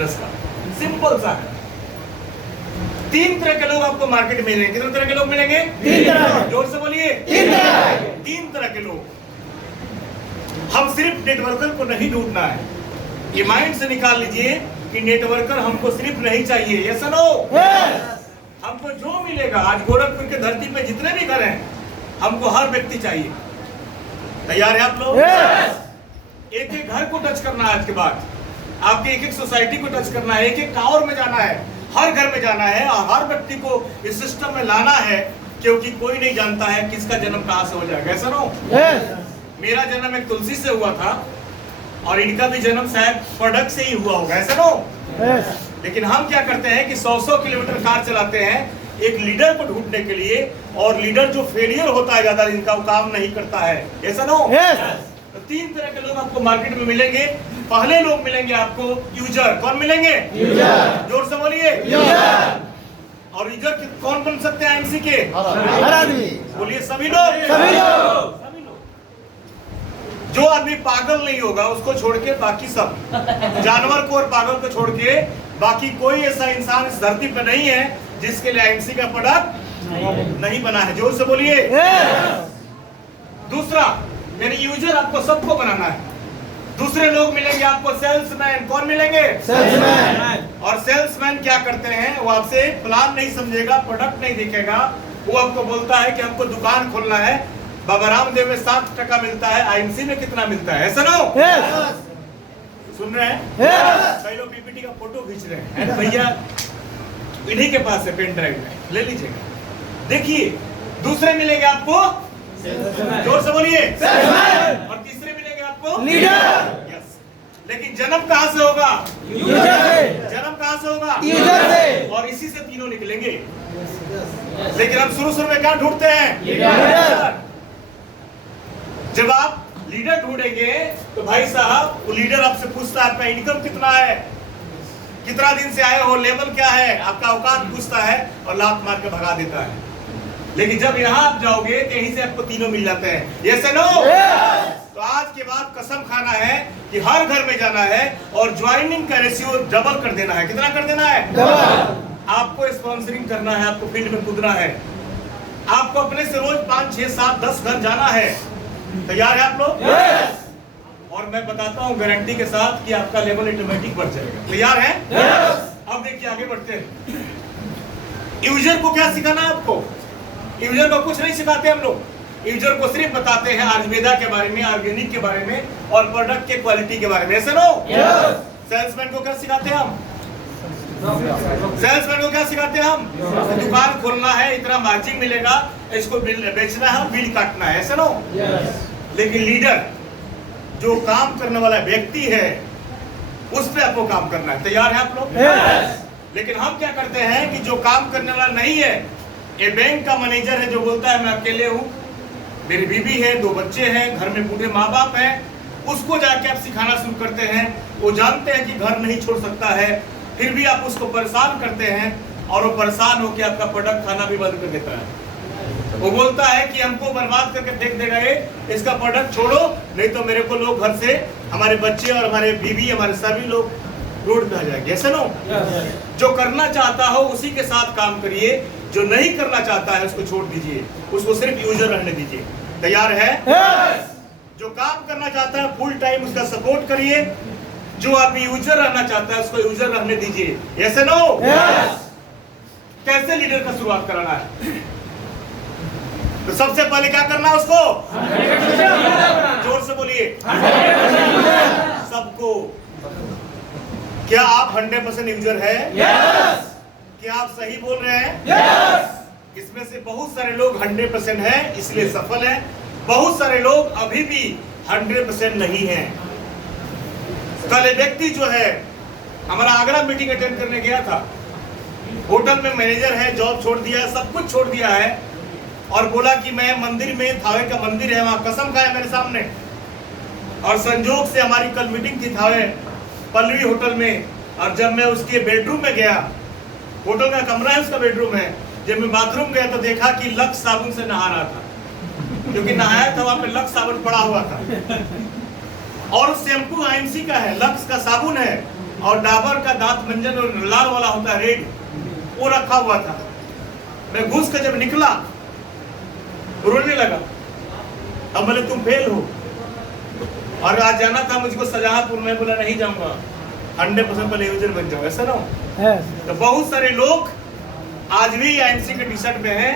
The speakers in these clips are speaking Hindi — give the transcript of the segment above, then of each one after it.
फिटनेस का, सिंपल सा है। 3 तरह के लोग आपको मार्केट में मिलेंगे। कितने तरह के लोग मिलेंगे? 3 तरह। जोर से बोलिए। 3 तरह के लोग। हम सिर्फ नेटवर्कर को नहीं ढूंढना है, ये माइंड से निकाल लीजिए कि नेटवर्कर हमको सिर्फ नहीं चाहिए। Yes no? हमको जो मिलेगा, आज गोरखपुर के धरती पे जितने भी घर हैं, हमको हर व्यक्ति चाहिए। तैयार है आप लोग? एक एक घर को टच करना है। आज के बाद आपके एक एक सोसाइटी को टच करना है, एक एक टावर में जाना है, हर घर में जाना है और हर व्यक्ति को इस सिस्टम में लाना है, क्योंकि कोई नहीं जानता है किसका जन्म कहां से हो जाएगा। ऐसा नो? मेरा जन्म एक तुलसी से हुआ था और इनका भी जन्म शायद प्रोडक्ट से ही हुआ होगा। ऐसा नो? लेकिन हम क्या करते हैं कि 100 किलोमीटर कार चलाते हैं एक लीडर को ढूंढने के लिए, और लीडर जो फेलियर होता है ज्यादा, जिनका वो काम नहीं करता है। ऐसा नो? तो 3 तरह के लोग आपको मार्केट में मिलेंगे। पहले लोग मिलेंगे आपको यूजर। कौन मिलेंगे? यूजर। जोर से बोलिए। यूजर। और यूजर कौन बन सकते हैं आईएमसी के? हर आदमी। बोलिए सभी लोग। सभी लोग। जो आदमी पागल नहीं होगा उसको छोड़ के बाकी सब, जानवर को और पागल को छोड़ के बाकी कोई ऐसा इंसान इस धरती पे नहीं है जिसके लिए आईएमसी का प्रोडक्ट नहीं बना है। जोर से बोलिए। दूसरा यानी यूजर आपको सबको बनाना है। दूसरे लोग मिलेंगे आपको सेल्समैन। कौन मिलेंगे? सेल्समैन। और सेल्समैन क्या करते हैं? वो आपसे प्लान नहीं समझेगा, प्रोडक्ट नहीं दिखेगा, वो आपको बोलता है कि हमको दुकान खोलना है, बाबा रामदेव में 7% मिलता है, आईएमसी में कितना मिलता है। ऐसा नो? सुन रहे हैं? कई लोग पीपीटी का फोटो खींच रहे हैं। भैया इन्हीं के पास है पेन ड्राइव में, ले लीजिएगा। देखिए दूसरे मिलेंगे आपको, जोर से बोलिए, और तीसरे मिलेंगे आपको लीडर। यस। लेकिन जन्म कहां से होगा? यूजर से। जन्म कहां से होगा? यूजर से। और इसी से तीनों निकलेंगे। लेकिन हम शुरू में क्या ढूंढते हैं? लीडर। जब आप लीडर ढूंढेंगे तो भाई साहब वो लीडर आपसे पूछता है आपका इनकम कितना है, कितना दिन से आए हो, लेवल क्या है, आपका औकात पूछता है और लात मार के भगा देता है। लेकिन जब यहाँ आप जाओगे तो यहीं से आपको तीनों मिल जाते हैं। यस या नो? तो आज के बाद कसम खाना है कि हर घर में जाना है और ज्वाइनिंग का रेशियो डबल कर देना है। कितना कर देना है? डबल। आपको स्पॉन्सरिंग करना है, आपको फील्ड में कूदना है, आपको अपने से रोज 5, 6, 7, 10 घर जाना है। तैयार है आप लोग? और मैं बताता हूँ गारंटी के साथ कि आपका लेवल ऑटोमेटिक बढ़ जाएगा। तैयार है? अब देखिए आगे बढ़ते हैं। यूजर को क्या सिखाना है आपको? यूजर को कुछ नहीं सिखाते हम लोग। यूजर को सिर्फ बताते हैं आयुर्वेदा के बारे में, ऑर्गेनिक के बारे में और प्रोडक्ट के क्वालिटी के बारे में। ऐसे नो? सेल्समैन को क्या सिखाते हैं हम? सेल्समैन को क्या सिखाते हैं हम? दुकान खोलना है, इतना मार्जिन मिलेगा, इसको बेचना है, बिल काटना है। ऐसे नो? लेकिन लीडर जो काम करने वाला व्यक्ति है उस पे आपको काम करना है। तैयार है आप लोग? लेकिन हम क्या करते हैं कि जो काम करने वाला नहीं है, ये बैंक का मैनेजर है जो बोलता है मैं अकेले हूँ, मेरी बीवी है, 2 बच्चे हैं, घर में बूढ़े माँ बाप हैं, उसको जाके आप सिखाना शुरू करते हैं। वो जानते हैं कि घर नहीं छोड़ सकता है, फिर भी आप उसको परेशान करते हैं और वो परेशान होकर आपका प्रोडक्ट खाना भी बंद कर देता है। वो बोलता है कि हमको बर्बाद करके फेंक देगा ये, इसका प्रोडक्ट छोड़ो, नहीं तो मेरे को लोग घर से, हमारे बच्चे और हमारे बीवी, हमारे सभी लोग रोड पे आ जाएंगे। ऐसे नो? जो करना चाहता हो उसी के साथ काम करिए, जो नहीं करना चाहता है उसको छोड़ दीजिए, उसको सिर्फ यूजर रहने दीजिए। तैयार है? जो काम करना चाहता है फुल टाइम उसका सपोर्ट करिए, जो आदमी यूजर रहना चाहता है उसको यूजर रहने दीजिए। ऐसे नो? कैसे लीडर का शुरुआत कराना है? तो सबसे पहले क्या करना है उसको? जोर से बोलिए। सबको। क्या आप 100% यूजर है? क्या आप सही बोल रहे हैं? इसमें से बहुत सारे लोग 100% हैं इसलिए सफल हैं, बहुत सारे लोग अभी भी 100% नहीं हैं। कल एक व्यक्ति जो है हमारा आगरा मीटिंग अटेंड करने गया था, होटल में मैनेजर है, जॉब छोड़ दिया है, सब कुछ छोड़ दिया है और बोला कि मैं मंदिर में, थावे का मंदिर है वहां कसम खाया मेरे सामने। और संजोग से हमारी कल मीटिंग थी थावे पल्लवी होटल में, और जब मैं उसके बेडरूम में गया, होटल का कमरा है उसका बेडरूम है, जब मैं बाथरूम गया तो देखा कि लक्स साबुन से नहा रहा था, क्योंकि नहाया था वहां पे लक्स साबुन पड़ा हुआ था और शैम्पू आईएमसी का है, लक्स का साबुन है, और डाबर का दांत मंजन और लाल वाला होता है रेड, वो रखा हुआ था। मैं घुस कर जब निकला रोने लगा। अब बोले तुम फेल हो और आज जाना था मुझको शाहजहांपुर, में बोला नहीं जाऊंगा, 100% पहले यूजर बन जाओ, ऐसा ना हो। तो बहुत सारे लोग आज भी आईएमसी के टी शर्ट में हैं,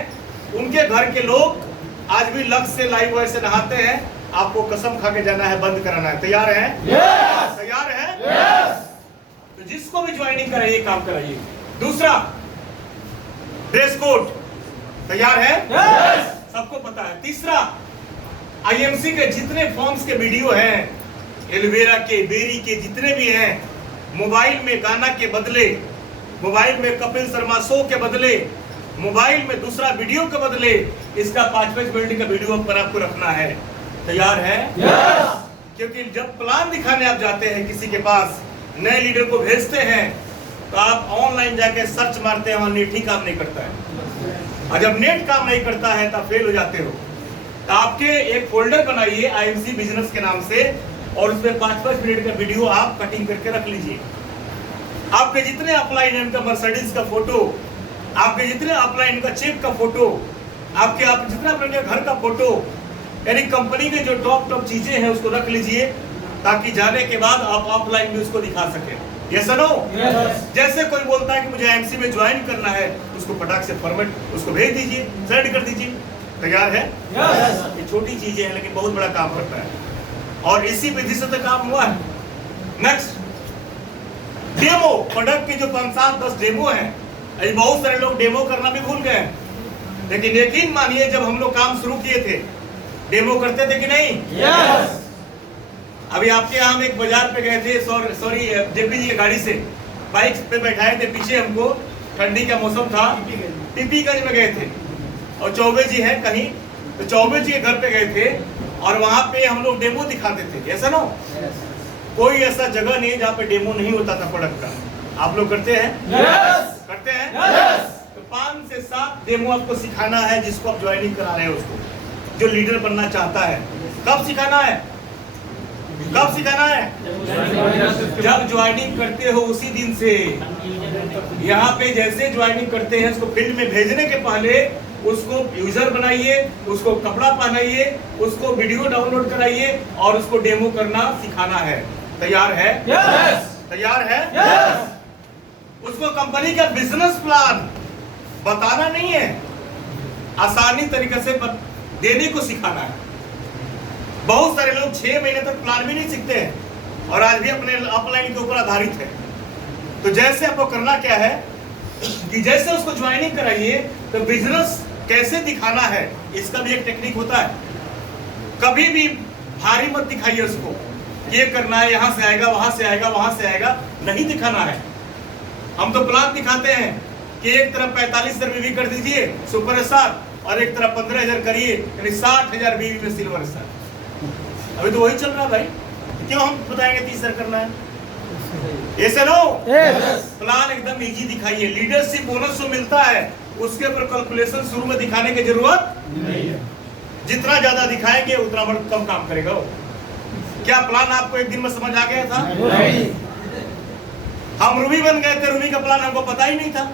उनके घर के लोग आज भी लक्ष्य से लाइव वॉइस से नहाते हैं। आपको कसम खा के जाना है, बंद कराना है। तैयार है? yes! तैयार है? yes! तो जिसको भी ज्वाइनिंग कराइए काम कराइए। दूसरा, ड्रेस कोड तैयार है? yes! सबको पता है। तीसरा, आईएमसी के जितने फॉर्म्स के वीडियो हैं, एलोवेरा के, बेरी के, जितने भी हैं, मोबाइल में गाना के बदले, मोबाइल में कपिल शर्मा शो के बदले, मोबाइल में दूसरा वीडियो के बदले इसका 5-5 मिनट का वीडियो पर आपको रखना है। तैयार है? yes! क्योंकि जब प्लान दिखाने आप जाते हैं किसी के पास, नए लीडर को भेजते हैं, तो आप ऑनलाइन जाके सर्च मारते हैं, वहां नेट ही काम नहीं करता है। और जब नेट काम नहीं करता है तो फेल हो जाते हो। तो आपके एक फोल्डर बनाइए आईएमसी बिजनेस के नाम से, और उसमें 5-5 मिनट का वीडियो आप कटिंग करके रख लीजिए। आपके जितने अपलाइन इनका मर्सिडीज का फोटो, आपके जितने अपलाइन का चेक का फोटो, आपके जितना अपने घर का फोटो, यानी कंपनी के जो टॉप चीजें हैं उसको रख लीजिए, ताकि जाने के बाद आप ऑफलाइन भी उसको दिखा सके। Yes no? जैसे कोई बोलता है कि मुझे आईएमसी में ज्वाइन करना है, उसको फटाक से फॉर्मेट उसको भेज दीजिए, सेंड कर दीजिए। तैयार है? ये छोटी चीजें हैं लेकिन बहुत बड़ा काम करता है, और इसी विधि से तो काम हुआ है। नेक्स्ट, डेमो प्रोडक्ट की जो 5-7-10 डेमो हैं, अभी बहुत सारे लोग डेमो करना भी भूल गए, लेकिन यकीन मानिए जब हम लोग काम शुरू किए थे, डेमो करते थे कि नहीं? yes! अभी आपके यहाँ हम एक बाजार पे गए थे, सॉरी जेपी जी की गाड़ी से बाइक पे बैठाए थे, पीछे हमको ठंडी का मौसम था, पीपीगंज में गए थे, और चौबे जी है कहीं, तो चौबे जी के घर पे गए थे, और वहां पे हम लोग डेमो दिखाते थे। ऐसा ना? कोई ऐसा जगह नहीं जहाँ पे डेमो नहीं होता था प्रोडक्ट का। आप लोग करते हैं? yes! करते हैं? yes! तो 5 से 7 डेमो आपको सिखाना है, जिसको आप ज्वाइनिंग करा रहे हैं उसको, जो लीडर बनना चाहता है। कब सिखाना है? कब सिखाना है? जब ज्वाइनिंग करते हो उसी दिन से। यहाँ पे जैसे ज्वाइनिंग करते हैं, उसको फील्ड में भेजने के पहले उसको यूजर बनाइए, उसको कपड़ा पहनाइए, उसको वीडियो डाउनलोड कराइए, और उसको डेमो करना सिखाना है। तैयार है? yes! तैयार है? yes! उसको कंपनी का बिजनेस प्लान बताना नहीं है, आसानी तरीके से देने को सिखाना है। बहुत सारे लोग 6 महीने तक प्लान भी नहीं सीखते हैं, और आज भी अपने अपलाइन के ऊपर आधारित है। तो जैसे आपको करना क्या है कि जैसे उसको ज्वाइनिंग कराइए, तो बिजनेस कैसे दिखाना है इसका भी एक टेक्निक होता है। कभी भी भारी मत दिखाइए उसको, ये करना है, यहाँ से आएगा, वहां से आएगा, वहां से आएगा, नहीं दिखाना है। हम तो प्लान दिखाते हैं कि एक तरफ 45,000 बीवी कर दीजिए सुपर स्टार, और एक तरफ 15,000 करिए, यानी 60,000 बीवी में सिल्वर स्टार। अभी तो वही चल रहा है भाई, क्यों हम बताएंगे 30,000 करना है? ऐसे नो? प्लान एकदम इजी दिखाइए। लीडरशिप बोनस जो मिलता है उसके ऊपर कैलकुलेशन शुरू में दिखाने की जरूरत नहीं है। जितना ज्यादा दिखाएंगे उतना कम काम करेगा वो। क्या प्लान आपको एक दिन में समझ आ गया था? नहीं। हम रूबी बन गए थे, रूबी का प्लान हमको पता ही नहीं था।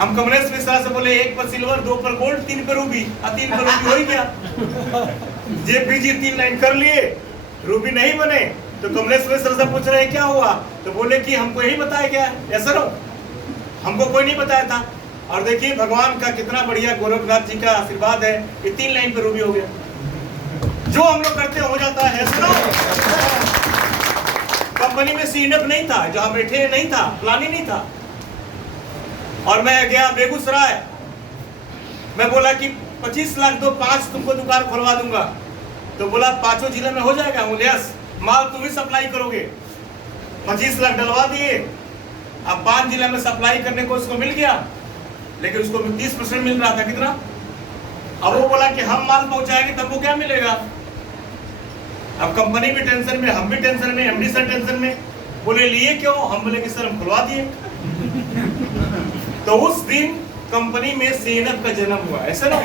हम कमलेश मिश्रा से बोले 1 पर सिल्वर, 2 पर गोल्ड, 3 पर रूबी, 3 पर रूबी हो ही गया। जेपीजी 3 लाइन कर लिए, रूबी नहीं बने, तो कमलेश मिश्रा से पूछ रहे हैं क्या हुआ, तो बोले कि हमको यही बताया गया। ऐसा नो, हमको कोई नहीं बताया था। और देखिए भगवान का कितना बढ़िया, गोरखनाथ जी का आशीर्वाद है कि 3 लाइन पर रूबी हो गया। जो हम लोग करते हो जाता है। ऐसा नो, कंपनी में सीनअप नहीं था, जो हम बैठे नहीं था, प्लान ही नहीं था। और मैं गया बेगूसराय, मैं बोला कि 25 लाख दो, 5 तुमको दुकान खुलवा दूंगा। तो बोला 5 जिले में हो जाएगा। यस, माल तुम ही सप्लाई करोगे। 25 लाख डलवा दिए। अब 5 जिले में सप्लाई करने को उसको मिल गया, लेकिन उसको 30% मिल रहा था। कितना? अब वो बोला कि हम माल पहुंचाएंगे तब वो क्या मिलेगा। अब कंपनी भी टेंशन में, हम भी टेंशन में, एमडी सर टेंशन में। बोले लिए क्यों? हम बोले कि सर हम खुलवा दिए। तो उस दिन कंपनी में सीएनएफ का जन्म हुआ। ऐसा ना,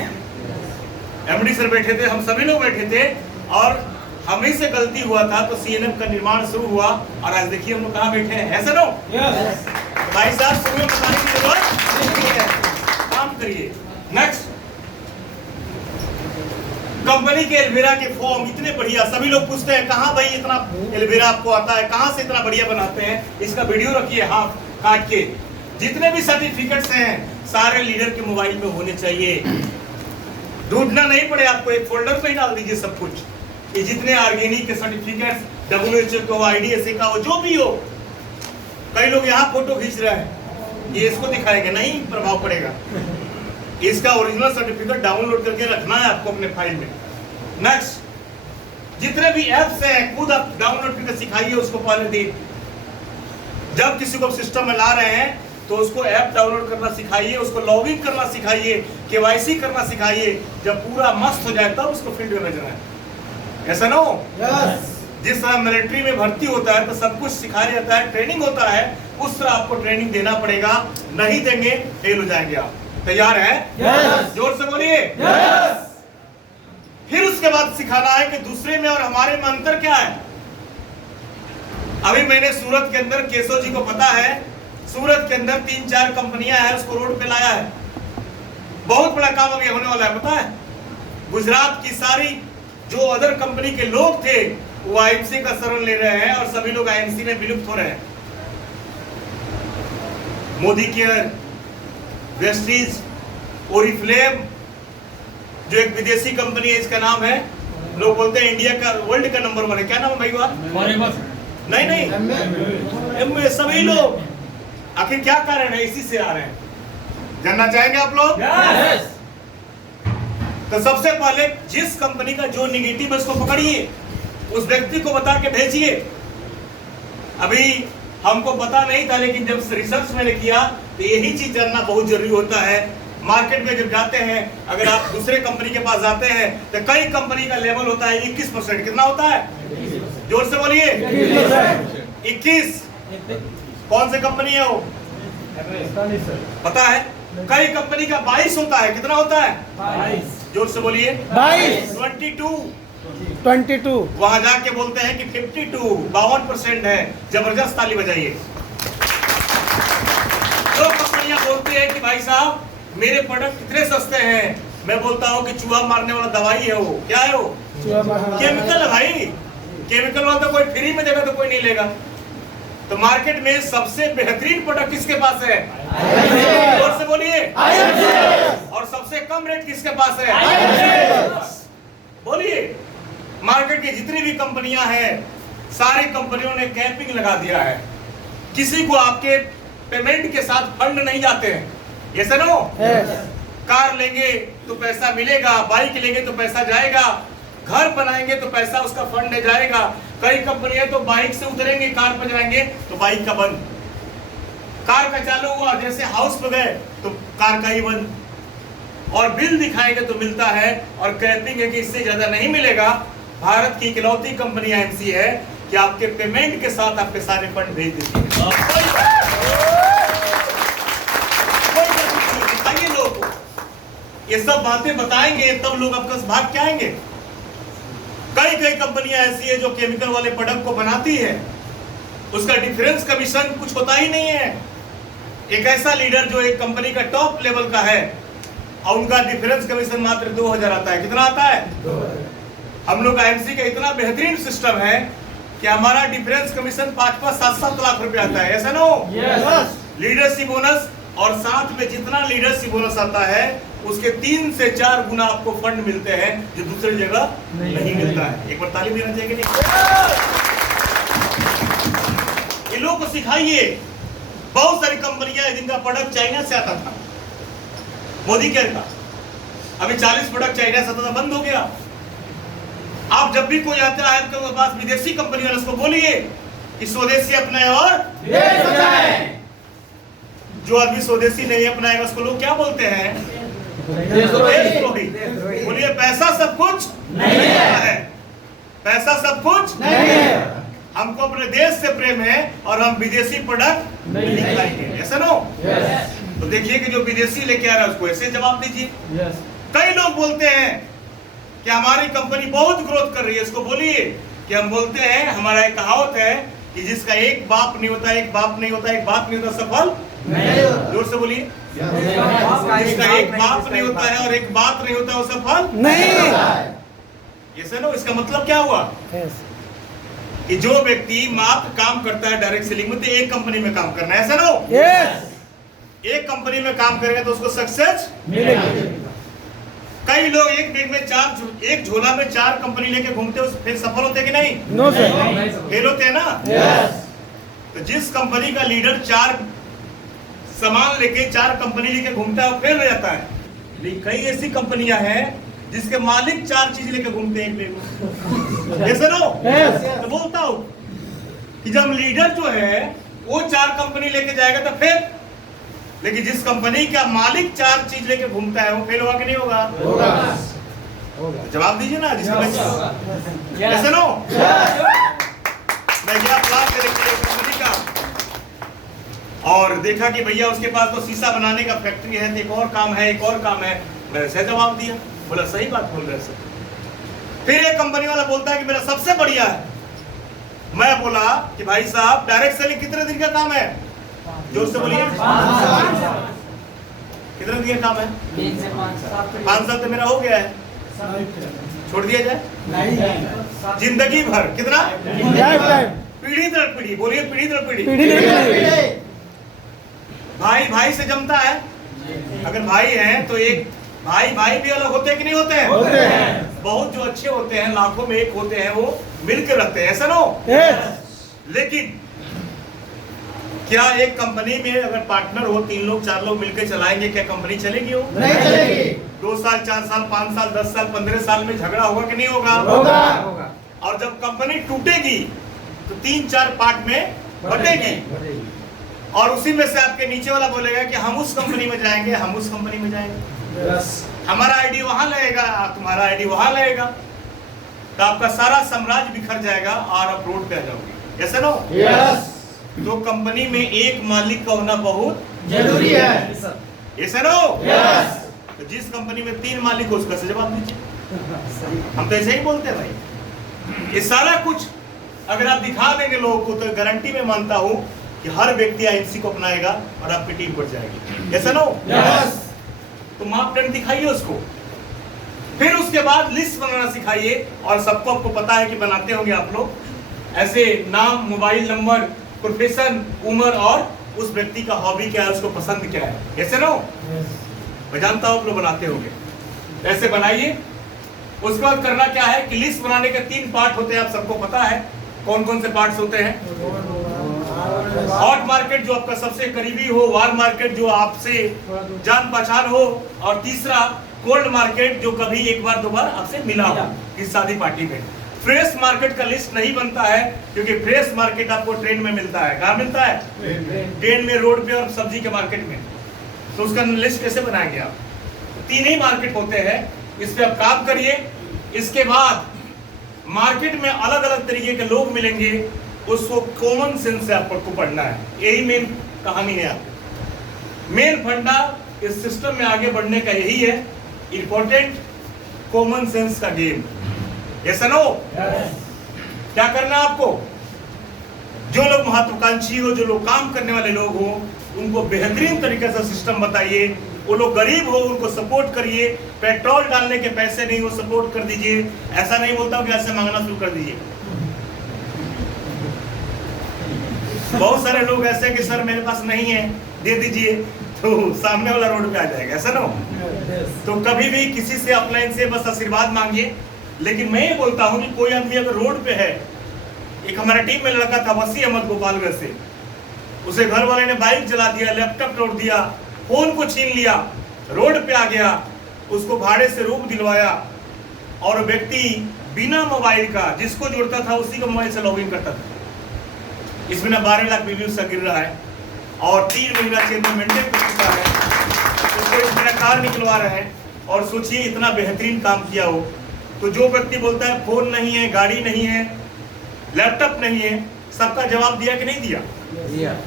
एमडी सर बैठे थे, हम सभी लोग बैठे थे, और हमें से गलती हुआ था तो सीएनएफ का निर्माण शुरू हुआ और आज देखिए हम लोग कहाँ बैठे हैं, ऐसा ना? भाई साहब शुरू में बताने की जरूरत नहीं है, काम करिए। नेक्स्ट, कंपनी के एलवेरा के फॉर्म इतने बढ़िया, सभी लोग पूछते हैं कहाँ भाई इतना एलवेरा आपको आता है, कहाँ से इतना बढ़िया बनाते हैं? इसका वीडियो रखिए हाथ काट के। जितने भी सर्टिफिकेट्स हैं सारे लीडर के मोबाइल में होने चाहिए, ढूंढना नहीं पड़े आपको, एक फोल्डर पे ही डाल दीजिए सब कुछ। ये जितने ऑर्गेनिक के सर्टिफिकेट्स, WHO का, IDSA का हो, जो भी हो। कई लोग यहाँ फोटो खींच रहे हैं, ये इसको दिखाएंगे, नहीं प्रभाव पड़ेगा। इसका ओरिजिनल सर्टिफिकेट डाउनलोड करके रखना है आपको अपने फाइल में। नेक्स्ट, जितने भी एप्स हैं खुद आप डाउनलोड करके सिखाइए उसको पहले दिन। जब किसी को सिस्टम में ला रहे हैं तो उसको ऐप डाउनलोड करना सिखाइए, उसको लॉगिन करना सिखाइए, KYC करना सिखाइए। जब पूरा मस्त हो जाए तब उसको फील्ड में भेजना है, ऐसा ना हो? जिस तरह मिलिट्री में भर्ती होता है तो सब कुछ सिखाया जाता है, ट्रेनिंग होता है, उस तरह आपको ट्रेनिंग देना पड़ेगा। नहीं देंगे फेल हो जाएंगे आप। तैयार है? जोर से बोलिए। फिर उसके बाद सिखाना है कि दूसरे में और हमारे में अंतर क्या है। अभी मैंने सूरत के अंदर, केशव जी को पता है, सूरत के अंदर 3-4 कंपनियां हैं, उसको रोड पे लाया है। बहुत बड़ा काम अभी होने वाला है, पता है? गुजरात की सारी जो अदर कंपनी के लोग थे वो IMC का शरण ले रहे हैं और सभी लोग IMC में विलुप्त हो रहे हैं। मोदी केयर, वेस्टीज, ओरिफ्लेम, जो एक विदेशी कंपनी है, इसका नाम है, लोग बोलते हैं इंडिया का, वर्ल्ड का नंबर 1 है। क्या नाम है भाई? बात नहीं, सभी लोग। आखिर क्या कारण है? इसी से आ रहे हैं, जानना चाहेंगे आप लोग? तो सबसे पहले जिस कंपनी का जो निगेटिव है उसको पकड़िए, उस व्यक्ति को बता के भेजिए। अभी हमको पता नहीं था, लेकिन जब रिसर्च मैंने किया तो यही चीज जानना बहुत जरूरी होता है। मार्केट में जब जाते हैं, अगर आप दूसरे कंपनी के पास जाते हैं तो कई कंपनी का लेवल होता है 21%। कितना होता है? जोर से बोलिए। 21। कौन सी कंपनी है वो? पता है? कई कंपनी का 22 होता है। कितना होता है? 22। जोर से बोलिए। 22। वहां जाके बोलते हैं कि 52% है। जबरदस्त ताली बजाइए। जो कंपनियां बोलती है कि भाई साहब मेरे प्रोडक्ट कितने सस्ते हैं, मैं बोलता हूं कि चूहा मारने वाला दवाई है वो। क्या है वो? केमिकल है भाई। केमिकल वाला तो कोई फ्री में देगा तो कोई नहीं लेगा। तो मार्केट में सबसे बेहतरीन प्रोडक्ट किसके पास है? जोर से बोलिए। और सबसे कम रेट किसके पास है? बोलिए। मार्केट की जितनी भी कंपनियां हैं सारी कंपनियों ने कैपिंग लगा दिया है। किसी को आपके पेमेंट के साथ फंड नहीं जाते हैं, ये सुनो। कार लेंगे तो पैसा मिलेगा, बाइक लेंगे तो पैसा जाएगा, घर बनाएंगे तो पैसा उसका फंड में जाएगा। कई कंपनियां तो बाइक से उतरेंगे, कार पर जाएंगे तो बाइक का बंद, कार का चालू हुआ, जैसे हाउस पे गए तो कार का ही बंद, और बिल दिखाएंगे तो मिलता है। और कैपिंग है कि इससे ज्यादा नहीं मिलेगा। भारत की इकलौती कंपनी IMC है कि आपके पेमेंट के साथ आपके सारे फंड भेज देती है। बताइए लोग, ये सब बातें बताएंगे तब लोग आपके पास भाग के आएंगे। कई कंपनियां ऐसी है जो केमिकल वाले प्रोडक्ट को बनाती है, उसका डिफरेंस कमीशन कुछ होता ही नहीं है। एक ऐसा लीडर जो एक कंपनी का टॉप लेवल का है और उनका डिफरेंस कमीशन मात्र 2000 आता है। कितना आता है? हम लोग IMC का इतना बेहतरीन सिस्टम है कि हमारा डिफरेंस कमीशन 5-5, 7-7 लाख रुपए आता है। ऐसा ना हो? लीडरशिप बोनस, और साथ में जितना लीडरशिप बोनस आता है उसके 3 से 4 गुना आपको फंड मिलते हैं जो दूसरी जगह नहीं मिलता है। एक बार ताली देना चाहिए नहीं? ये लोगों को सिखाइए। बहुत सारी कंपनियां हैं जिनका प्रोडक्ट चाइना से आता था, मोदी केयर का, अभी 40 प्रोडक्ट चाइना से आता था, बंद हो गया। आप जब भी कोई आता है आपके पास विदेशी कंपनी वाले, उसको बोलिए कि स्वदेशी अपनाए और देश बचाएं। जो आदमी स्वदेशी नहीं अपनाएगा उसको लोग क्या बोलते हैं? देशद्रोही। बोलिए पैसा सब कुछ नहीं है, पैसा सब कुछ नहीं है। हमको अपने देश से प्रेम है और हम विदेशी प्रोडक्ट नहीं खाएंगे। ऐसा ना? तो देखिए कि जो विदेशी लेके आ रहा है उसको ऐसे जवाब दीजिए। कई लोग बोलते हैं कि हमारी कंपनी बहुत ग्रोथ कर रही है, इसको बोलिए कि हम बोलते हैं, हमारा एक कहावत है कि जिसका एक बाप नहीं होता, एक बाप नहीं होता, एक बाप नहीं होता, सफल नहीं होता। जोर से बोलिए, जिसका एक बाप नहीं होता है और एक बात नहीं होता, वो सफल नहीं होता है। ये सुनो, इसका मतलब क्या हुआ कि जो व्यक्ति माप काम करता है डायरेक्ट सेलिंग में, तो एक कंपनी में काम करना है, ऐसा ना हो। एक कंपनी में काम करेगा तो उसको सक्सेस मिलेगी। कई लोग एक बैग में एक झोला में 4 कंपनी लेके घूमते हैं, फिर सफल होते कि नहीं? नो सर, फेल होते हैं ना। तो जिस कंपनी का लीडर 4 सामान लेके 4 कंपनी लेके घूमता है, वो फेल हो जाता है। लेकिन कई ऐसी कंपनियां हैं जिसके मालिक 4 चीज लेके घूमते हैं एक बैग में, ऐसा ना। तो बोलता हूं कि जब लीडर जो है वो 4 कंपनी लेके जाएगा तो फेल, लेकिन जिस कंपनी का मालिक 4 चीज लेके घूमता है, वो फेल होगा कि नहीं होगा? होगा। जवाब दीजिए ना, जिसका ऐसे नो। मैं गया प्लान करेंगे कंपनी का और देखा कि भैया उसके पास तो शीशा बनाने का फैक्ट्री है, तो एक और काम है, एक और काम है। मैंने ऐसे जवाब दिया, बोला सही बात बोल रहे सर। फिर एक कंपनी वाला बोलता है कि मेरा सबसे बढ़िया है। मैं बोला कि भाई साहब डायरेक्ट सेलिंग कितने दिन का काम है? जोर से बोलिए, कितने दिन का काम है? 3 से 5 साल। 5 साल तो मेरा हो गया है, छोड़ दिया जाए? जिंदगी भर कितना? पीढ़ी दर पीढ़ी, बोलिए पीढ़ी दर पीढ़ी। भाई भाई से जमता है। अगर भाई हैं तो एक भाई भाई भी अलग होते हैं कि नहीं होते हैं? होते हैं। बहुत जो अच्छे होते हैं, लाखों में एक होते हैं, वो मिलकर रहते हैं, ऐसा ना हो। लेकिन क्या एक कंपनी में अगर पार्टनर हो, 3 लोग 4 लोग मिलकर चलाएंगे, क्या कंपनी चलेगी? हो नहीं चलेगी। 2 साल 4 साल 5 साल 10 साल 15 साल में झगड़ा होगा कि नहीं होगा? होगा। और जब कंपनी टूटेगी तो 3-4 पार्ट में बटेगी, और उसी में से आपके नीचे वाला बोलेगा कि हम उस कंपनी में जाएंगे, हम उस कंपनी में जाएंगे, हमारा आईडी वहां लगेगा, तुम्हारा आईडी वहां लगेगा, तो आपका सारा साम्राज्य बिखर जाएगा और आप रोड पे आ जाओगे, ऐसा ना हो? यस। तो कंपनी में एक मालिक का होना बहुत जरूरी है, ऐसा ना हो? यस। तो जिस कंपनी में 3 मालिक हो, उसका से जवाब दीजिए। हम तो ऐसे ही बोलते हैं भाई। ये सारा कुछ अगर आप दिखा देंगे लोगों को, तो गारंटी में मानता हूं कि हर व्यक्ति आईएमसी को अपनाएगा और आपकी टीम बढ़ जाएगी, ऐसा ना हो? यस। तो मापदंड दिखाइए उसको, फिर उसके बाद लिस्ट बनाना सिखाइए। और सबको आपको पता है कि बनाते होंगे आप लोग, ऐसे नाम, मोबाइल नंबर, प्रोफेशन, उम्र और उस व्यक्ति का हॉबी क्या है, उसको पसंद क्या है, ऐसे ना हो? मैं जानता हूं आप लोग बनाते होंगे, ऐसे बनाइए। उसके बाद करना क्या है कि लिस्ट बनाने के 3 पार्ट होते हैं, आप सबको पता है कौन कौन से पार्ट्स होते हैं। हॉट मार्केट जो आपका सबसे करीबी हो, वार मार्केट जो आपसे जान पहचान हो, और तीसरा कोल्ड मार्केट जो कभी एक बार 2 बार आपसे मिला हो इस शादी पार्टी में। फ्रेश मार्केट का लिस्ट नहीं बनता है, क्योंकि फ्रेश मार्केट आपको ट्रेन में मिलता है। कहाँ मिलता है? ट्रेन में, रोड पे और सब्जी के मार्केट में। तो उसका लिस्ट कैसे बनाएंगे आप? 3 ही मार्केट होते हैं, इस पे आप काम करिए। इसके बाद मार्केट में अलग अलग तरीके के लोग मिलेंगे, उसको कॉमन सेंस से आपको पढ़ना है। यही मेन कहानी है। मेन फंडा इस सिस्टम में आगे बढ़ने का यही है, इंपॉर्टेंट कॉमन सेंस का गेम, ऐसा ना हो? क्या करना है आपको? जो लोग महत्वाकांक्षी हो, जो लोग काम करने वाले लोग हो, उनको बेहतरीन तरीके से सिस्टम बताइए। वो लोग गरीब हो, उनको सपोर्ट करिए। पेट्रोल डालने के पैसे नहीं हो, सपोर्ट कर दीजिए। ऐसा नहीं बोलता हूं कि ऐसे मांगना शुरू कर दीजिए। बहुत सारे लोग ऐसे कि सर मेरे पास नहीं है, दे दीजिए, तो सामने वाला रोड पे आ जाएगा, ऐसा ना हो? तो कभी भी किसी से अपलाइन से बस आशीर्वाद मांगिए। लेकिन मैं ये बोलता हूं कि कोई आदमी अगर रोड पे है, एक हमारा टीम में लड़का था वसी अहमद गोपालगंज से, उसे घर वाले ने बाइक जला दिया, लैपटॉप तोड़ दिया, फोन को छीन लिया, रोड पे आ गया, उसको भाड़े से रूम दिलवाया, और व्यक्ति बिना मोबाइल का, जिसको जोड़ता था उसी का मोबाइल से लॉगिन करता था। इस महीना 12 लाख व्यूज सा गिर रहा है, और 3 महीना चेयरमैन मेंटेन कर चुका है, उसको इस महीना कार निकलवा रहे हैं। और सोचिए इतना बेहतरीन काम किया हो। तो जो व्यक्ति बोलता है फोन नहीं है, गाड़ी नहीं है, लैपटॉप नहीं है, सबका जवाब दिया कि नहीं दिया?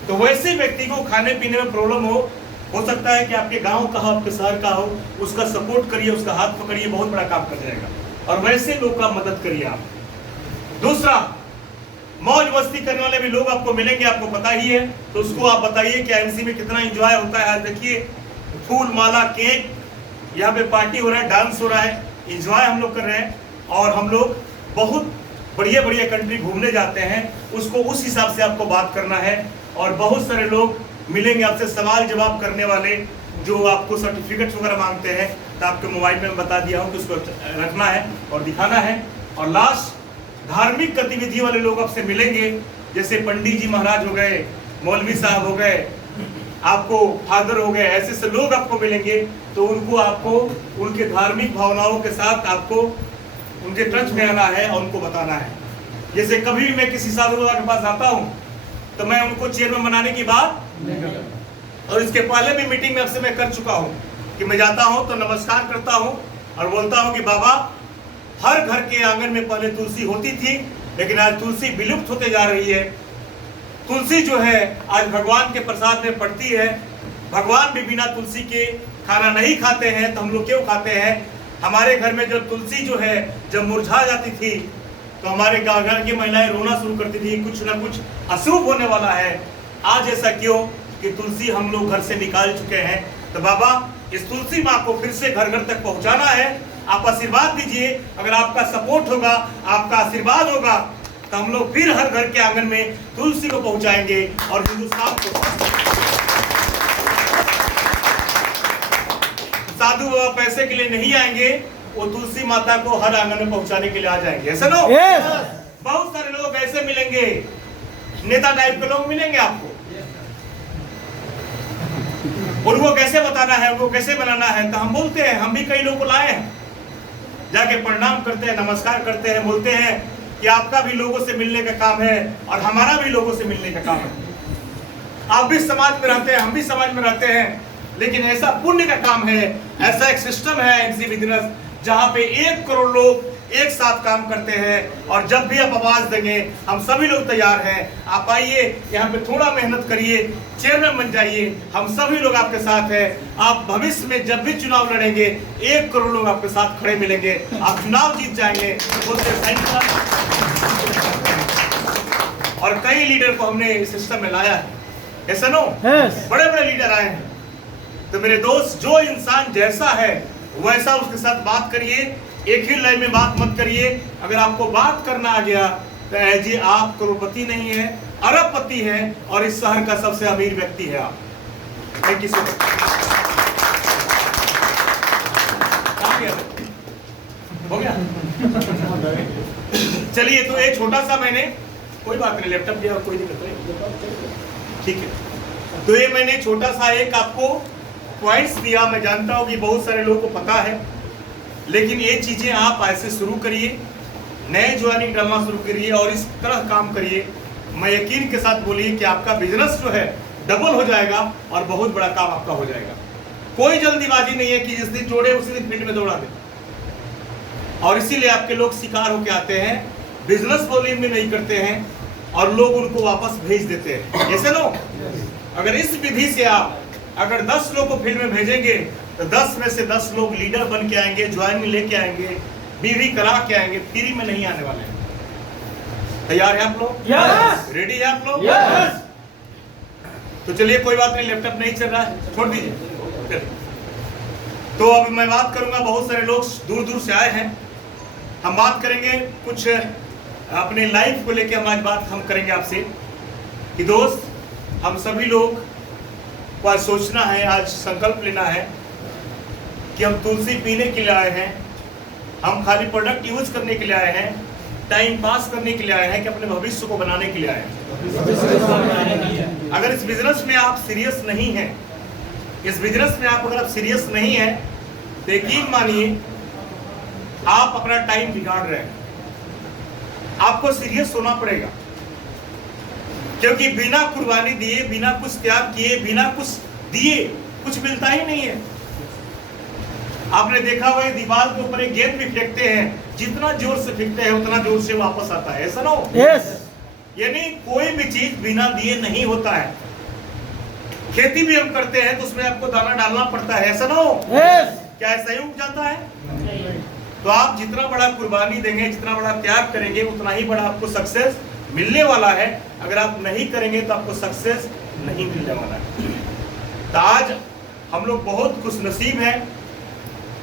तो वैसे व्यक्ति को खाने पीने में प्रॉब्लम हो सकता है कि आपके गांव का हो, आपके शहर का हो, उसका सपोर्ट करिए, उसका हाथ पकड़िए, बहुत बड़ा काम कर जाएगा। और वैसे लोग का मदद करिए आप। दूसरा, मौज मस्ती करने वाले भी लोग आपको मिलेंगे, आपको पता ही है, तो उसको आप बताइए कि एमसी में कितना एंजॉय होता है। आज देखिए फूल माला केक, यहाँ पे पार्टी हो रहा है, डांस हो रहा है, एंजॉय हम लोग कर रहे हैं। और हम लोग बहुत बढ़िया बढ़िया कंट्री घूमने जाते हैं, उसको उस हिसाब से आपको बात करना है। और बहुत सारे लोग मिलेंगे आपसे सवाल जवाब करने वाले, जो आपको सर्टिफिकेट्स वगैरह मांगते हैं, तो आपके मोबाइल में बता दिया हूँ कि उसको रखना है और दिखाना है। और लास्ट, धार्मिक गतिविधि वाले लोग आपसे मिलेंगे, जैसे पंडित जी महाराज हो गए, मौलवी साहब हो गए, आपको फादर हो गए, ऐसे से लोग आपको मिलेंगे। तो उनको आपको उनके धार्मिक भावनाओं के साथ आपको उनके टच में आना है और उनको बताना है। जैसे कभी भी मैं किसी साधु बाबा के पास आता हूँ तो मैं उनको चेयरमैन बनाने की बात, और इसके पहले भी मीटिंग में आपसे मैं कर चुका हूँ कि मैं जाता हूँ तो नमस्कार करता हूँ और बोलता हूँ कि बाबा, हर घर के आंगन में पहले तुलसी होती थी, लेकिन आज तुलसी विलुप्त होते जा रही है। तुलसी जो है आज भगवान के प्रसाद में पड़ती है। भगवान भी बिना तुलसी के खाना नहीं खाते हैं, तो हम लोग क्यों खाते हैं? हमारे घर में जब तुलसी जो है जब मुरझा जाती थी तो हमारे घर की महिलाएं रोना शुरू करती थी, कुछ ना कुछ अशुभ होने वाला है। आज ऐसा क्यों कि तुलसी हम लोग घर से निकाल चुके हैं। तो बाबा, इस तुलसी माँ को फिर से घर घर तक पहुंचाना है। आप आशीर्वाद दीजिए, अगर आपका सपोर्ट होगा, आपका आशीर्वाद होगा, तो हम लोग फिर हर घर के आंगन में तुलसी को पहुंचाएंगे और हिंदुस्तान को। साधु बाबा पैसे के लिए नहीं आएंगे, वो तुलसी माता को हर आंगन में पहुंचाने के लिए आ जाएंगे, ऐसा ना? बहुत सारे लोग ऐसे मिलेंगे, नेता टाइप के लोग मिलेंगे आपको। उनको कैसे बताना है, उनको कैसे बनाना है, तो हम बोलते हैं, हम भी कई लोगों को लाए हैं, जाके प्रणाम करते हैं, नमस्कार करते हैं, बोलते हैं कि आपका भी लोगों से मिलने का काम है और हमारा भी लोगों से मिलने का काम है। आप भी समाज में रहते हैं, हम भी समाज में रहते हैं, लेकिन ऐसा पुण्य का काम है, ऐसा एक सिस्टम है एमसी बिजनेस, जहां पे 1 करोड़ लोग एक साथ काम करते हैं। और जब भी आप आवाज देंगे, हम सभी लोग तैयार हैं। आप आइए, यहाँ पे थोड़ा मेहनत करिए, चेयरमैन बन जाइए, हम सभी लोग आपके साथ हैं। आप भविष्य में जब भी चुनाव लड़ेंगे, 1 करोड़ लोग आपके साथ खड़े मिलेंगे, आप चुनाव जीत जाएंगे। और कई लीडर को हमने इस सिस्टम में लाया है, ऐसा नो? बड़े बड़े लीडर आए हैं। तो मेरे दोस्त, जो इंसान जैसा है वैसा उसके साथ बात करिए, एक ही लाइन में बात मत करिए। अगर आपको बात करना आ गया तो जी आप करोड़पति नहीं है, अरबपति है, और इस शहर का सबसे अमीर व्यक्ति है आप। Thank you so much. हो गया? चलिए, तो एक छोटा सा मैंने, कोई बात नहीं, लैपटॉप दिया, कोई दिक्कत नहीं, ठीक है। तो ये मैंने छोटा सा एक आपको पॉइंट्स दिया। मैं जानता हूँ कि बहुत सारे लोगों को पता है, लेकिन ये चीजें आप ऐसे शुरू करिए, नए ज्वाइनिंग डालना शुरू करिए और इस तरह काम करिए। मैं यकीन के साथ बोलिए कि आपका बिजनेस जो है डबल हो जाएगा और बहुत बड़ा काम आपका हो जाएगा। कोई जल्दीबाजी नहीं है कि जिस दिन जोड़े उसी दिन फील्ड में दौड़ा दे। और इसीलिए आपके लोग शिकार होके आते हैं, बिजनेस वॉल्यूम में नहीं करते हैं और लोग उनको वापस भेज देते हैं, ऐसे नो? अगर इस विधि से आप अगर 10 लोग को फील्ड में भेजेंगे तो 10 में से 10 लोग लीडर बन के आएंगे, ज्वाइनिंग लेके आएंगे, बीवी करा के आएंगे, फ्री में नहीं आने वाले हैं। तैयार है आप लोग? यस। रेडी है आप लोग? यस। तो चलिए, कोई बात नहीं, लैपटॉप नहीं चल रहा है, छोड़ दीजिए। तो अब मैं बात करूंगा, बहुत सारे लोग दूर दूर से आए हैं, हम बात करेंगे कुछ अपने लाइफ को लेके। हम आज बात हम करेंगे आपसे कि दोस्त, हम सभी लोग को आज सोचना है, आज संकल्प लेना है कि हम तुलसी पीने के लिए आए हैं, हम खाली प्रोडक्ट यूज करने के लिए आए हैं, टाइम पास करने के लिए आए हैं, कि अपने भविष्य को बनाने के लिए आए हैं। अगर इस बिजनेस में आप सीरियस नहीं हैं, इस बिजनेस में आप अगर आप सीरियस नहीं हैं, तो यकीन मानिए आप अपना टाइम बिगाड़ रहे हैं। आपको सीरियस होना पड़ेगा, क्योंकि बिना कुर्बानी दिए, बिना कुछ त्याग किए, बिना कुछ दिए कुछ मिलता ही नहीं है। आपने देखा हुआ दीवार के ऊपर एक गेंद भी फेंकते हैं, जितना जोर से फेंकते हैं उतना जोर से वापस आता है, ऐसा ना हो? यस। यानी कोई भी चीज बिना दिए नहीं होता है। खेती भी हम करते हैं तो उसमें आपको दाना डालना पड़ता है, ऐसा ना हो? यस। क्या ऐसा ही उग जाता है? तो आप जितना बड़ा कुर्बानी देंगे, जितना बड़ा त्याग करेंगे, उतना ही बड़ा आपको सक्सेस मिलने वाला है। अगर आप नहीं करेंगे तो आपको सक्सेस नहीं मिलने वाला है। तो आज हम लोग बहुत खुशनसीब हैं,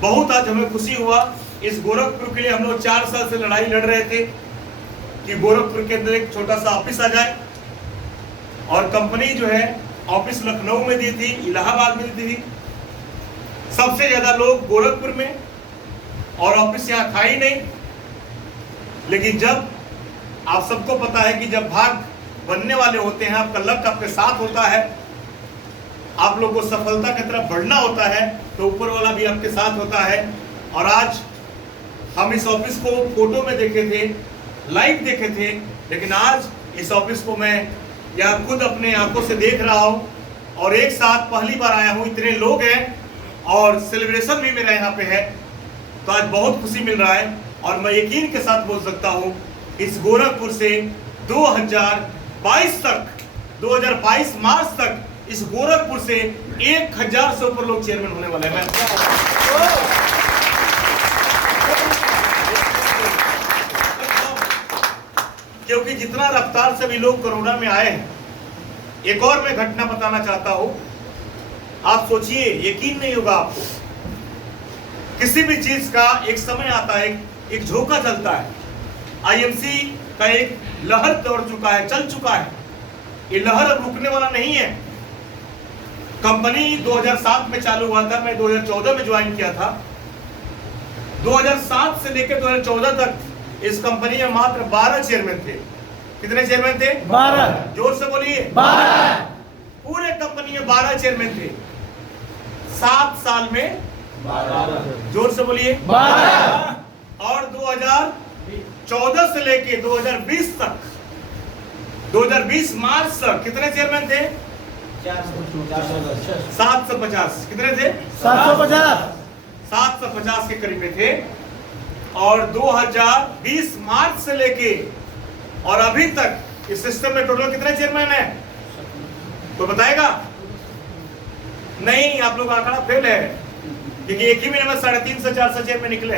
बहुत आज हमें खुशी हुआ। इस गोरखपुर के लिए हम लोग 4 साल से लड़ाई लड़ रहे थे कि गोरखपुर के अंदर एक छोटा सा ऑफिस आ जाए, और कंपनी जो है ऑफिस लखनऊ में दी थी, इलाहाबाद में दी थी, सबसे ज्यादा लोग गोरखपुर में, और ऑफिस यहाँ था ही नहीं। लेकिन जब आप सबको पता है कि जब भाग बनने वाले होते हैं, आपका लक आपके साथ होता है, आप लोग को सफलता की तरफ बढ़ना होता है, तो ऊपर वाला भी आपके साथ होता है। और आज हम इस ऑफिस को फोटो में देखे थे, लाइव देखे थे, लेकिन आज इस ऑफिस को मैं यहाँ खुद अपने आंखों से देख रहा हूँ, और एक साथ पहली बार आया हूँ। इतने लोग हैं और सेलिब्रेशन भी मेरा यहाँ पे है, तो आज बहुत खुशी मिल रहा है। और मैं यकीन के साथ बोल सकता हूँ, इस गोरखपुर से 2022 तक, 2022 मार्च तक इस गोरखपुर से 1000 से ऊपर लोग चेयरमैन होने वाले हैं। क्योंकि जितना रफ्तार से भी लोग कोरोना में आए हैं। एक और मैं घटना बताना चाहता हूं, आप सोचिए, यकीन नहीं होगा आपको, किसी भी चीज का एक समय आता है, एक झोंका चलता है। आईएमसी का एक लहर दौड़ चुका है, चल चुका है। ये लहर अब रुकने वाला नहीं है। कंपनी 2007 में चालू हुआ था, मैं 2014 में ज्वाइन किया था। 2007 से लेकर 2014 तक इस कंपनी में मात्र 12 चेयरमैन थे। कितने चेयरमैन थे? 12। जोर से बोलिए। 12। पूरे कंपनी में 12 चेयरमैन थे। 7 साल में 12। जोर से बोलिए। 12। और 2014 से लेके 2020 तक, 2020 मार्च तक कितने चेयरमैन थे? 750। कितने थे? 750। 750 के करीब में थे। और 2020 मार्च से लेके और अभी तक इस सिस्टम में टोटल कितने चेयरमैन हैं? तो बताएगा? नहीं, आप लोग आंकड़ा फेल है, क्योंकि एक ही महीने में 350 400 चेयरमैन निकले।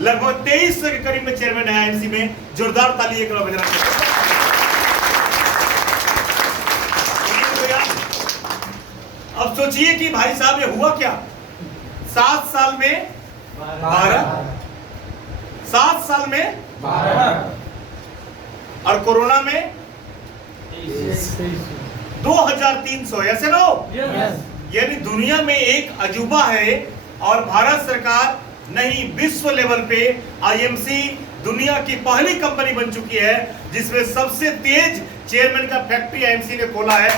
लगभग 2300 के करीब में चेयरमैन है आईएमसी में। जोरदार ताली एक बजा। अब सोचिए कि भाई साहब ये हुआ क्या? 7 साल में 12, 7 साल में 12 और कोरोना में 2300, ऐसे ना हो? यानी दुनिया में एक अजूबा है। और भारत सरकार नहीं, विश्व लेवल पे आईएमसी दुनिया की पहली कंपनी बन चुकी है जिसमें सबसे तेज चेयरमैन का फैक्ट्री आईएमसी ने खोला है।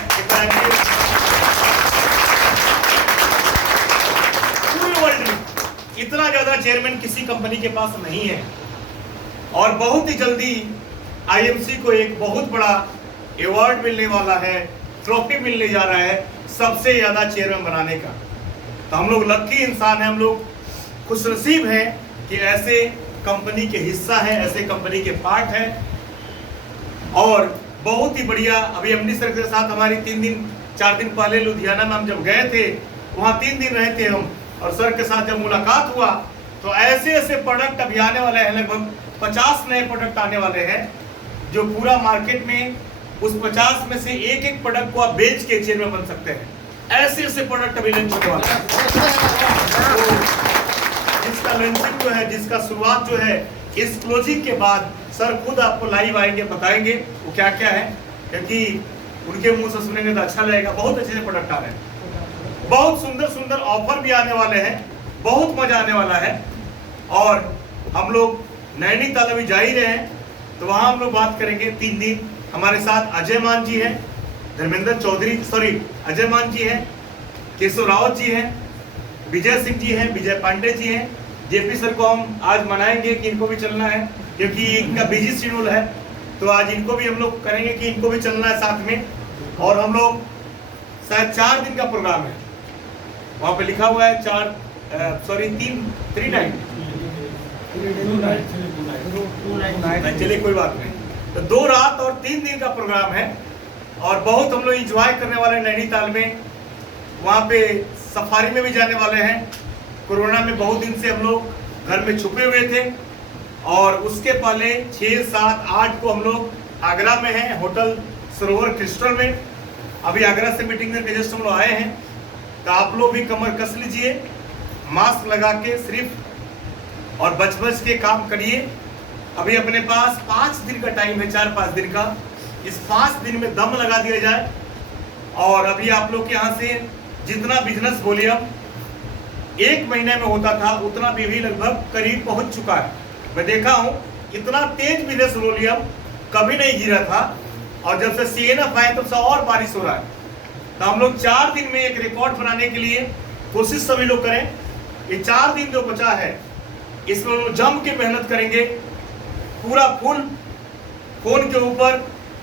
पूरे वर्ल्ड में इतना ज्यादा चेयरमैन किसी कंपनी के पास नहीं है। और बहुत ही जल्दी आईएमसी को एक बहुत बड़ा अवार्ड मिलने वाला है, ट्रॉफी मिलने जा रहा है सबसे ज्यादा चेयरमैन बनाने का। तो हम लोग लकी इंसान हैं, हम लोग खुशनसीब हैं कि ऐसे कंपनी के हिस्सा है, ऐसे कंपनी के पार्ट है। और बहुत ही बढ़िया, अभी एमडी सर के साथ हमारी 4 दिन पहले लुधियाना में हम जब गए थे, वहाँ 3 दिन रहे थे हम, और सर के साथ जब मुलाकात हुआ तो ऐसे ऐसे प्रोडक्ट अभी आने वाले हैं, लगभग 50 नए प्रोडक्ट आने वाले हैं, जो पूरा मार्केट में उस 50 में से एक प्रोडक्ट को आप बेच के चेयरमैन बन सकते हैं। ऐसे ऐसे प्रोडक्ट अभी लॉन्च होने वाले हैं। तो जिसका लॉन्चिंग जो है, जिसका शुरुआत जो है, इस क्लोजिंग के बाद सर खुद आपको लाइव आएंगे, बताएंगे वो क्या क्या है, क्योंकि उनके मुंह से सुनेंगे तो अच्छा लगेगा। बहुत अच्छे प्रोडक्ट आ रहे हैं, बहुत सुंदर सुंदर ऑफर भी आने वाले हैं, बहुत मजा आने वाला है। और हम लोग नैनीताल अभी जा ही रहे हैं, तो वहाँ हम लोग बात करेंगे 3 दिन। हमारे साथ अजय मान जी हैं, धर्मेंद्र चौधरी, अजय मान जी हैं, केशव रावत जी हैं, विजय सिंह जी हैं, विजय पांडे जी हैं। जेपी सर को हम आज मनाएंगे कि इनको भी चलना है, क्योंकि इनका बिजी शेड्यूल है, तो आज इनको भी हम लोग करेंगे कि इनको भी चलना है साथ में। और हम लोग शायद 4 दिन का प्रोग्राम है, वहाँ पे लिखा हुआ है 3 नाइट, चलिए कोई बात नहीं, तो 2 रात और 3 दिन का प्रोग्राम है। और बहुत हम लोग इंजॉय करने वाले हैं नैनीताल में। वहाँ पे सफारी में भी जाने वाले हैं। कोरोना में बहुत दिन से हम लोग घर में छुपे हुए थे। और उसके पहले 6, 7, 8 को हम लोग आगरा में हैं, होटल सरोवर क्रिस्टल में। अभी आगरा से मीटिंग करके जस्ट हम लोग आए हैं। तो आप लोग भी कमर कस लीजिए, मास्क लगा के सिर्फ, और बच के काम करिए। अभी अपने पास 5 दिन का टाइम है, 4-5 दिन का। इस 5 दिन में दम लगा दिया जाए। और अभी आप लोग के यहाँ से जितना बिजनेस वॉल्यूम 1 महीने में होता था उतना भी लगभग करीब पहुंच चुका है। मैं देखा हूं इतना तेज बिजनेस वॉल्यूम कभी नहीं गिरा था। और जब से CNF आए तब से और बारिश हो रहा है। तो हम लोग 4 दिन में एक रिकॉर्ड बनाने के लिए कोशिश सभी लोग करें। ये 4 दिन जो बचा है इसमें लोग जम के मेहनत करेंगे, पूरा फुल फोन के ऊपर,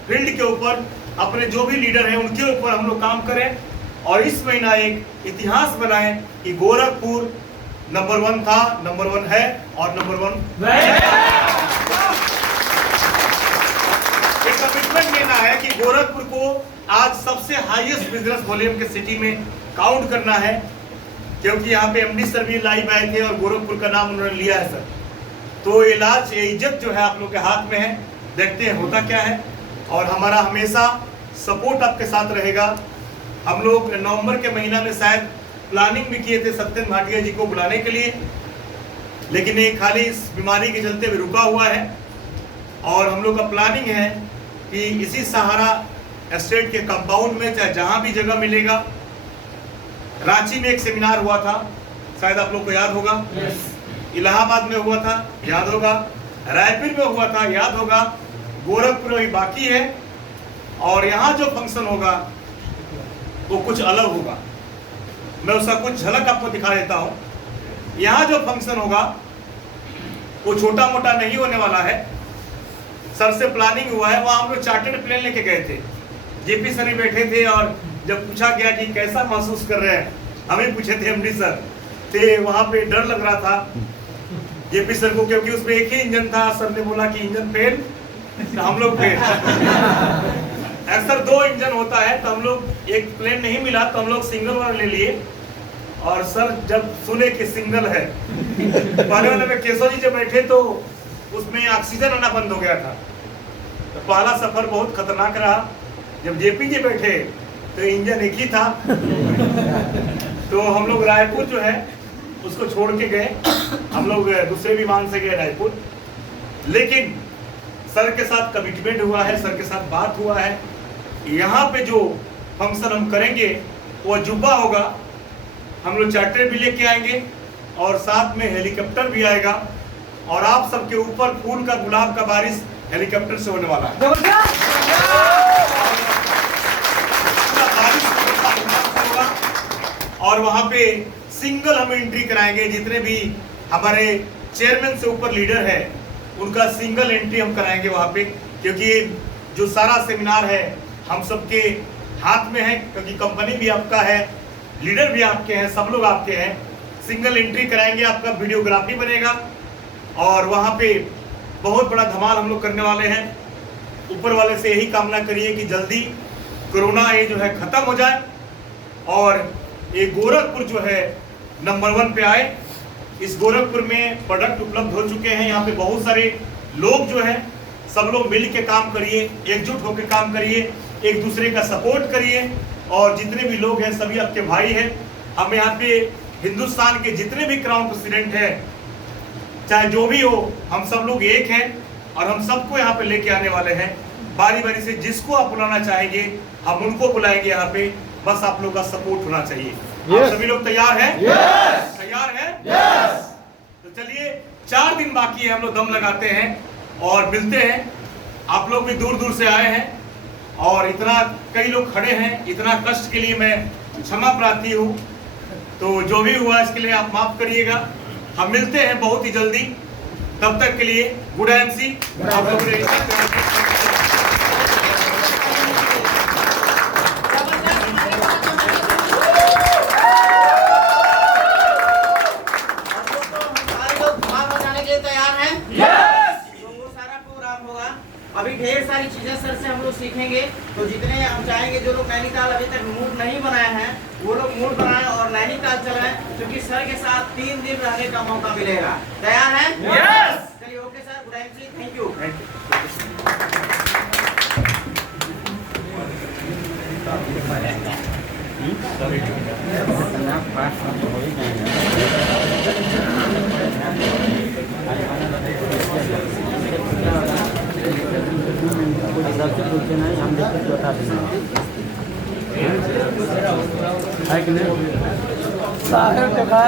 फील्ड के ऊपर, अपने जो भी लीडर हैं उनके ऊपर हम लोग काम करें। और इस महीना एक इतिहास बनाएं कि गोरखपुर नंबर 1 था, नंबर 1 है और नंबर 1 एक कमिटमेंट लेना है कि गोरखपुर को आज सबसे हाईएस्ट बिजनेस वॉल्यूम के सिटी में काउंट करना है। क्योंकि यहाँ पे MD सर भी लाइव आए थे और गोरखपुर का नाम उन्होंने लिया है सर। तो ये लाज, ये इज्जत जो है आप लोग के हाथ में है। देखते हैं होता क्या है। और हमारा हमेशा सपोर्ट आपके साथ रहेगा। हम लोग नवंबर के महीना में शायद प्लानिंग भी किए थे सत्येंद्र भाटिया जी को बुलाने के लिए, लेकिन ये खाली इस बीमारी के चलते भी रुका हुआ है। और हम लोग का प्लानिंग है कि इसी सहारा एस्टेट के कंपाउंड में, चाहे जहां भी जगह मिलेगा। रांची में एक सेमिनार हुआ था, शायद आप लोग को याद होगा। इलाहाबाद में हुआ था, याद होगा। रायपुर में हुआ था, याद होगा। गोरखपुर अभी बाकी है। और यहाँ जो फंक्शन होगा वो कुछ अलग होगा। मैं उसका कुछ झलक आपको दिखा देता हूँ। यहाँ जो फंक्शन होगा वो छोटा मोटा नहीं होने वाला है। सर से प्लानिंग हुआ है। वहाँ हम लोग चार्टर्ड प्लेन लेके गए थे। JP सर ही बैठे थे और जब पूछा गया कि कैसा महसूस कर रहे हैं, हमें पूछे थे MD सर थे, वहाँ पे डर लग रहा था JP सर को, क्योंकि उसमें एक ही इंजन था। सर ने बोला कि इंजन फेल, तो हम लोग फेल। अक्सर 2 इंजन होता है, तो हम लोग एक प्लेन नहीं मिला तो हम लोग सिंगल वाला ले लिए। और सर जब सुने कि सिंगल है, पहले वाले में केशव जी जब बैठे तो उसमें ऑक्सीजन आना बंद हो गया था। तो पहला सफर बहुत खतरनाक रहा। जब JP जी बैठे तो इंजन एक ही था। तो हम लोग रायपुर जो है उसको छोड़ के गए। हम लोग दूसरे विमान से गए रायपुर। लेकिन सर के साथ कमिटमेंट हुआ है, सर के साथ बात हुआ है। यहाँ पे जो फंक्शन हम करेंगे वो जुब्बा होगा। हम लोग चार्टर भी लेके आएंगे और साथ में हेलीकॉप्टर भी आएगा। और आप सबके ऊपर फूल का, गुलाब का बारिश हेलीकॉप्टर से होने वाला है। और वहाँ पे सिंगल हम एंट्री कराएंगे। जितने भी हमारे चेयरमैन से ऊपर लीडर है उनका सिंगल एंट्री हम कराएंगे वहाँ पे। क्योंकि जो सारा सेमिनार है हम सबके हाथ में है, क्योंकि कंपनी भी आपका है, लीडर भी आपके हैं, सब लोग आपके हैं। सिंगल एंट्री कराएंगे, आपका वीडियोग्राफी बनेगा। और वहाँ पे बहुत बड़ा धमाल हम लोग करने वाले हैं। ऊपर वाले से यही कामना करिए कि जल्दी कोरोना ये जो है खत्म हो जाए और ये गोरखपुर जो है नंबर 1 पे आए। इस गोरखपुर में प्रोडक्ट उपलब्ध हो चुके हैं। यहाँ पे बहुत सारे लोग जो हैं, सब लोग मिल के काम करिए, एकजुट होकर काम करिए, एक दूसरे का सपोर्ट करिए। और जितने भी लोग हैं सभी आपके भाई हैं। हम यहाँ पे हिंदुस्तान के जितने भी क्राउन प्रेसिडेंट हैं, चाहे जो भी हो, हम सब लोग एक हैं और हम सबको यहाँ पे लेके आने वाले हैं। बारी बारी से जिसको आप बुलाना चाहेंगे हम उनको बुलाएंगे यहाँ पे। बस आप लोग का सपोर्ट होना चाहिए। आप सभी लोग तैयार हैं? तैयार हैं? तो चलिए, 4 दिन बाकी है, हम लोग दम लगाते हैं और मिलते हैं। आप लोग भी दूर दूर से आए हैं और इतना कई लोग खड़े हैं। इतना कष्ट के लिए मैं क्षमा प्रार्थी हूँ। तो जो भी हुआ इसके लिए आप माफ करिएगा। हम मिलते हैं बहुत ही जल्दी। तब तक के लिए गुड MC। आप लोग अभी ढेर सारी चीजें सर से हम लोग सीखेंगे। तो जितने हम चाहेंगे, जो लोग नैनीताल अभी तक मूड नहीं बनाए हैं वो लोग मूड बनाएं और नैनीताल साथ चल रहे हैं, क्योंकि सर के साथ 3 दिन रहने का मौका मिलेगा। तैयार हैं? Yes! चलिए okay sir, good night, thank you. सागर के खा